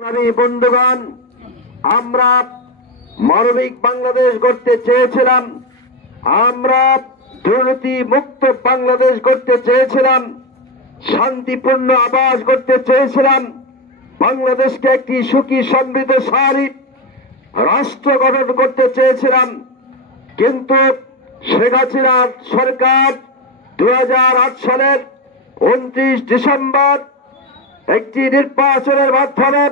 বন্ধুগণ, আমরা মানবিক বাংলাদেশ গড়তে চেয়েছিলাম, আমরা দুর্নীতি মুক্ত বাংলাদেশ গড়তে চেয়েছিলাম, শান্তিপূর্ণ আবাস গড়তে চেয়েছিলাম, বাংলাদেশকে একটি সুখী সমৃদ্ধশালী রাষ্ট্র গঠন করতে চেয়েছিলাম। কিন্তু শেখ হাসিনার সরকার 2008 সালের 29 ডিসেম্বর একটি নির্বাচনের মাধ্যমে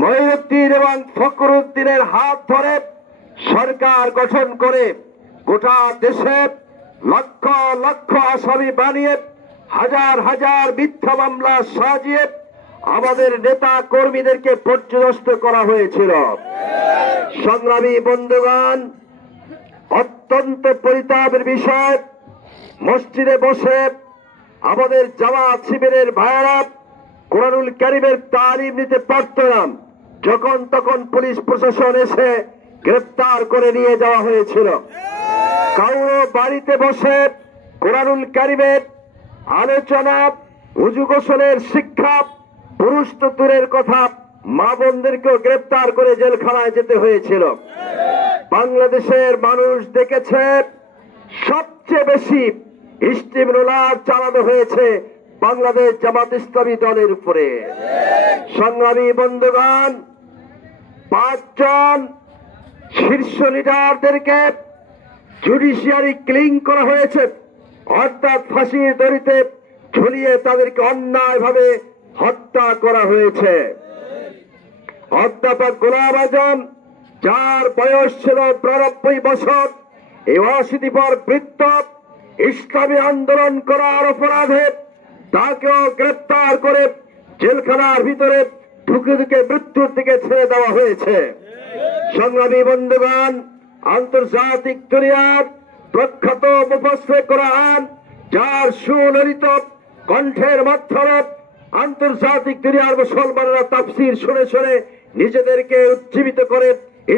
মঈনুদ্দিন এবং ফখরুদ্দিনের হাত ধরে সরকার গঠন করে গোটা দেশে লক্ষ লক্ষ আসামি বানিয়ে হাজার হাজার মিথ্যা মামলা সাজিয়ে আমাদের নেতা কর্মীদেরকে পর্যদস্ত করা হয়েছিল। সংগ্রামী বন্ধুগণ, অত্যন্ত পরিতাপের বিষয়, মসজিদে বসে আমাদের জামাত শিবিরের ভাইয়েরা কোরআনুল কারীমের তালিম নিতে পারত না, যখন তখন পুলিশ প্রশাসন এসে গ্রেফতার করে নিয়ে যাওয়া হয়েছিল। কারো বাড়িতে বসে কোরআনুল কারীমের আলোচনা, উযু গোসলের শিক্ষা, পুরুষ তো দূরের কথা, মা বোনদেরকেও গ্রেফতার করে জেলখানায় যেতে হয়েছিল। বাংলাদেশের মানুষ দেখেছে সবচেয়ে বেশি স্টিম রোলার চালানো হয়েছে বাংলাদেশ জামাত ইসলামী দলের উপরে। সংগ্রামী বন্ধুগণ, 5 জন শীর্ষ লিডারদেরকে জুডিশিয়ারি কিলিং করা হয়েছে, অর্থাৎ ফাঁসির দড়িতে ঝুলিয়ে তাদেরকে অন্যায়ভাবে হত্যা করা হয়েছে। অধ্যাপক গোলাম আজম, যার বয়স ছিল 92 বছর, এই অশীতিপর বৃদ্ধ ইসলামী আন্দোলন করার অপরাধে তাকেও গ্রেপ্তার করে জেলখানার ভিতরে ঢুকে ঢুকে মৃত্যুর দিকে ছেড়ে দেওয়া হয়েছে। সংগ্রামী বন্ধুগণ, আন্তর্জাতিক দুনিয়ার প্রখ্যাত মুফাসসির কোরআন, যার সুললিত কণ্ঠের মাধ্যমে আন্তর্জাতিক দুনিয়ার মুসলমানরা তাফসীর শুনে শুনে নিজেদেরকে উজ্জীবিত করে,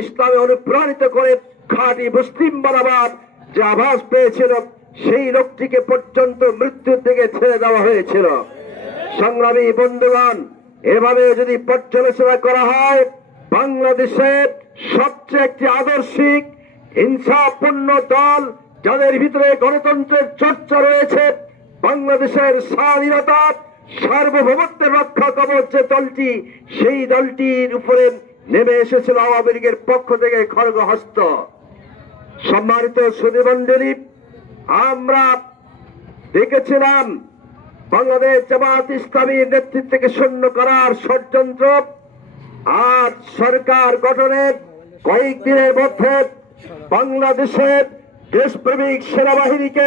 ইসলামে অনুপ্রাণিত করে খাঁটি মুসলিম বানাবার যে আভাস পেয়েছিল, সেই লোকটিকে পর্যন্ত মৃত্যুর দিকে ছেড়ে দেওয়া হয়েছিল। সংগ্রামী বন্ধুগণ, এভাবে যদি পর্যালোচনা করা হয়, বাংলাদেশের সবচেয়ে একটি আদর্শিক হিংসাপূর্ণ দল, যাদের ভিতরে গণতন্ত্রের চর্চা রয়েছে, বাংলাদেশের স্বাধীনতা সার্বভৌমত্বের রক্ষা কবচ যে দলটি, সেই দলটির উপরে নেমে এসেছিল আওয়ামী লীগের পক্ষ থেকে খড়গহস্ত। সম্মানিত সুধীমণ্ডলী, আমরা দেখেছিলাম বাংলাদেশ জামাত ইসলামীর নেতৃত্বকে শূন্য করার ষড়যন্ত্র। আজ সরকার গঠনের কয়েকদিনের মধ্যে বাংলাদেশের দেশপ্রেমিক সেনাবাহিনীকে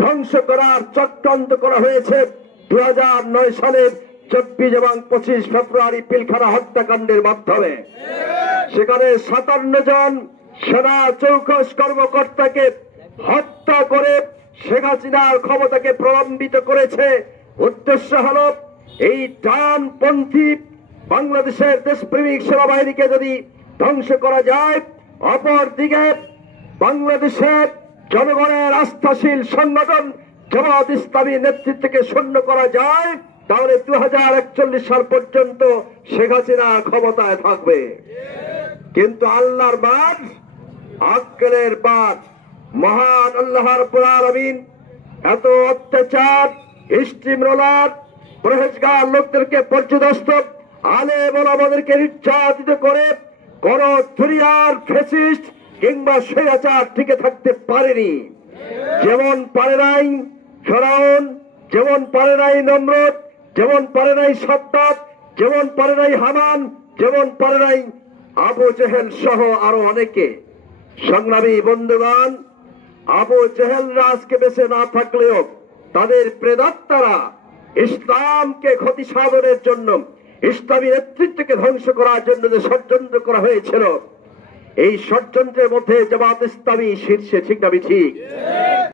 ধ্বংস করার চক্রান্ত করা হয়েছে। 2009 সালের 24 এবং 25 ফেব্রুয়ারি পিলখানা হত্যাকাণ্ডের মাধ্যমে সেখানে 57 জন সেনা চৌকস কর্মকর্তাকে হত্যা করে শেখ হাসিনার ক্ষমতাকে প্রলম্বিত করেছে। উদ্দেশ্য হল এই ডানপন্থী বাংলাদেশের দেশপ্রেমিক সেনাবাহিনীকে যদি ধ্বংস করা যায়, অপরদিকে বাংলাদেশের জনগণের আস্থাশীল সংগঠন জামাত ইসলামী নেতৃত্বকে শূন্য করা যায়, তাহলে 2041 সাল পর্যন্ত শেখ হাসিনা ক্ষমতায় থাকবে। কিন্তু আল্লাহর বাদ, আক্কেলের বাদ, মহান আল্লাহ রাব্বুল আলামিন এত অত্যাচার, স্টিম রোলার, পরহেজগার লোকদেরকে পর্যদস্ত, আলেম ওলামাদেরকে নির্যাতিত করে কোন দুনিয়ার ফ্যাসিস্ট কিংবা স্বৈরাচার টিকে থাকতে পারেনি। যেমন পারে নাই ফেরাউন, যেমন পারে নাই নমরুদ, যেমন পারে নাই সাদ্দাত, যেমন পারে নাই হামান, যেমন পারে নাই আবু জেহেল সহ আরো অনেকে। সংগ্রামী বন্ধুগণ, আবু জেহেল রাজকে বেঁচে না থাকলেও তাদের প্রেতাত্মারা ইসলামকে ক্ষতি সাধনের জন্য, ইসলামী নেতৃত্বকে ধ্বংস করার জন্য যে ষড়যন্ত্র করা হয়েছিল, এই ষড়যন্ত্রের মধ্যে জামাত ইসলামী শীর্ষে। ঠিক না ঠিক?